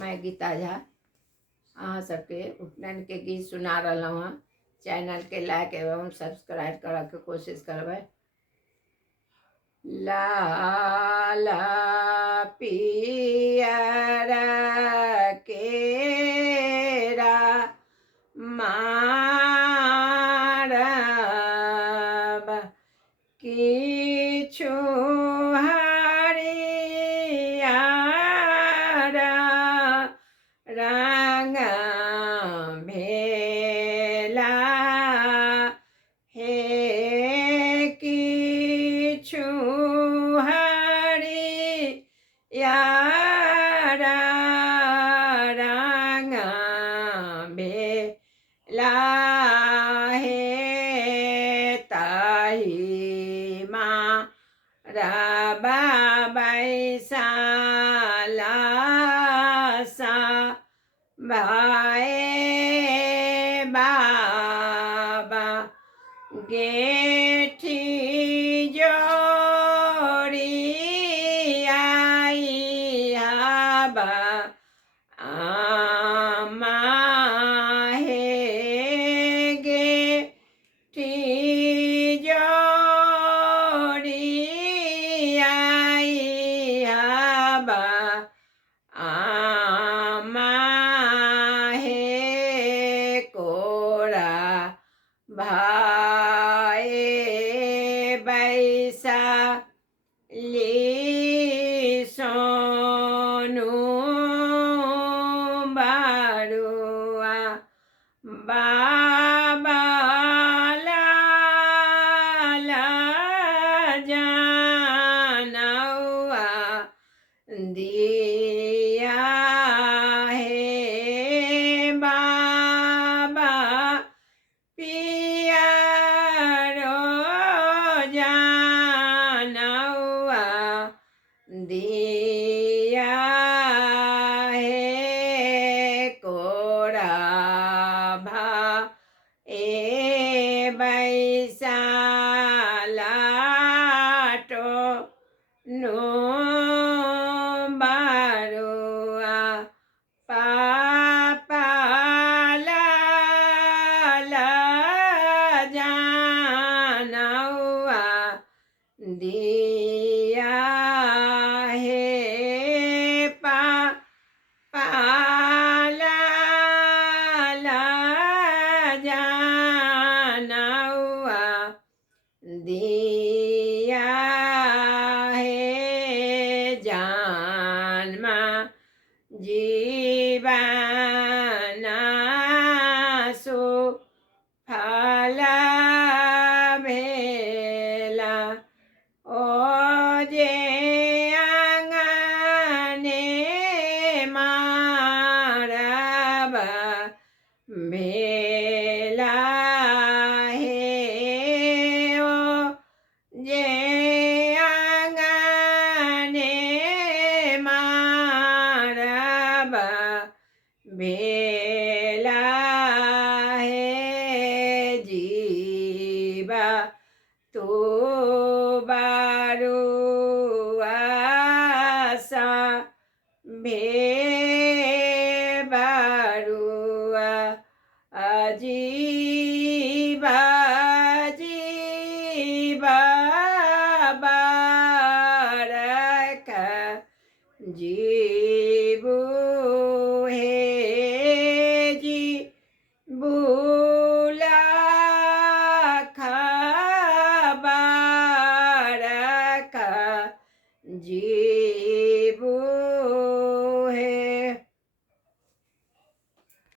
मैं गीता झा अहाँ सबके उपनयन के गीत सुना रहा हूँ। चैनल के लाइक एवं सब्सक्राइब करे के कोशिश करबे। लाल पियर केरा मारब किछु हरियर रंग भेला हे किछु हरियर रंग भेला हे ताहि मारबा बैसाला सा भाए बाबा गेठी जोड़ी आई हबा आमा हे गेठी जोड़ी आई हबा आमा हे कोरा भाए बैसा ली सोनू बारुआ बाबा लाल जानौआ दिया हे बाबा पियरो जानौआ दिया हे कोरा भा ए बैसाला टो नो बारुआ पापा लाल जानौआ दिया हे पापा लाल जानौआ दिया हे जन्मा जीवन सुफल भेला ओ जे आंगने मारब भेला हे ओ जे आंगने मारब भेला हे जीवा तू बारुआ सा भे बारुआ अजीबा जीवा बारक जीबू हे जीबू